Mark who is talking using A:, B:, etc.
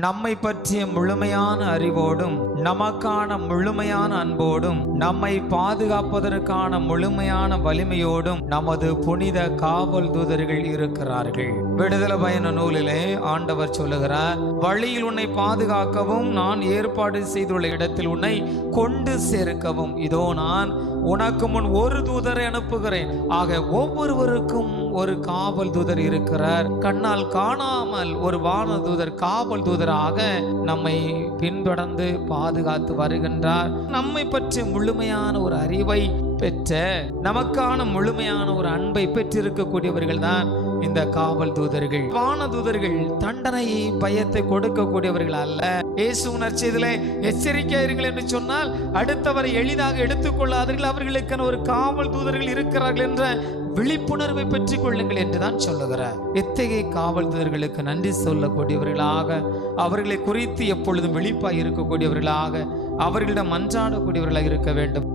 A: நம்மை பற்றிய முழுமையான அறிவோடும் நமக்கான முழுமையான அன்போடும் நம்மை பாதுகாப்பதற்கான முழுமையான வலிமையோடும் நமது புனித காவல் தூதர்கள் இருக்கிறார்கள். விடுதலை பயண நூலிலே ஆண்டவர் சொல்லுகிறார் வழியில் உன்னை பாதுகாக்கவும் நான் ஏற்பாடு செய்துள்ள இடத்தில் உன்னை கொண்டு சேர்க்கவும். இதோ நான் உனக்கு முன் ஒரு தூதரை அனுப்புகிறேன். ஆக ஒவ்வொருவருக்கும் ஒரு காவல் தூதர் இருக்கிறார். கண்ணால் காணாமல் ஒரு வான தூதர் காவல் தூதராக நம்மை பின்தொடர்ந்து பாதுகாத்து வருகின்றார். நம்மை பற்றி முழுமையான ஒரு அறிவை பெற்ற நமக்கான முழுமையான ஒரு அன்பை பெற்றிருக்கக்கூடியவர்கள் தான் இந்த காவல் தூதர்கள் வான தூதர்கள் தண்டனையை பயத்தை கொடுக்கக்கூடியவர்கள் அல்ல. இயேசு உணர்ச்சியதிலே எச்சரிக்கையா இருங்கள் என்று சொன்னால் அடுத்தவரை எளிதாக எடுத்துக்கொள்ளாதீர்கள். அவர்களுக்கான ஒரு காவல் தூதர்கள் இருக்கிறார்கள் என்ற விழிப்புணர்வை பெற்றுக் கொள்ளுங்கள் என்றுதான் சொல்லுகிறார். எத்தகைய காவல் தூதர்களுக்கு நன்றி சொல்லக்கூடியவர்களாக அவர்களை குறித்து எப்பொழுதும் விழிப்பாய் இருக்கக்கூடியவர்களாக அவர்களிடம் மன்றாடக்கூடியவர்களாக இருக்க வேண்டும்.